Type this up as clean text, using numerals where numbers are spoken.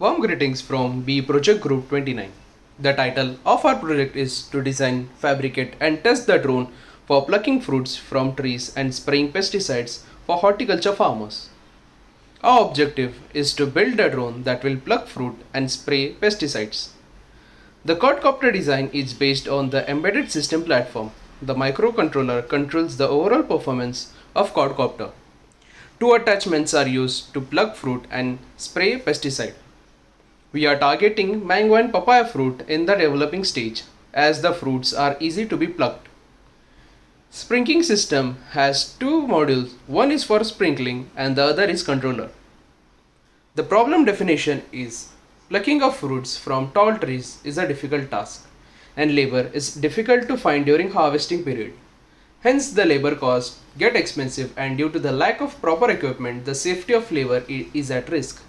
Warm greetings from B Project Group 29. The title of our project is to design, fabricate and test the drone for plucking fruits from trees and spraying pesticides for horticulture farmers. Our objective is to build a drone that will pluck fruit and spray pesticides. The quadcopter design is based on the embedded system platform. The microcontroller controls the overall performance of quadcopter. Two attachments are used to pluck fruit and spray pesticide. We are targeting mango and papaya fruit in the developing stage as the fruits are easy to be plucked. Sprinkling system has two modules, one is for sprinkling and the other is controller. The problem definition is plucking of fruits from tall trees is a difficult task and labor is difficult to find during harvesting period. Hence the labor costs get expensive and due to the lack of proper equipment the safety of labor is at risk.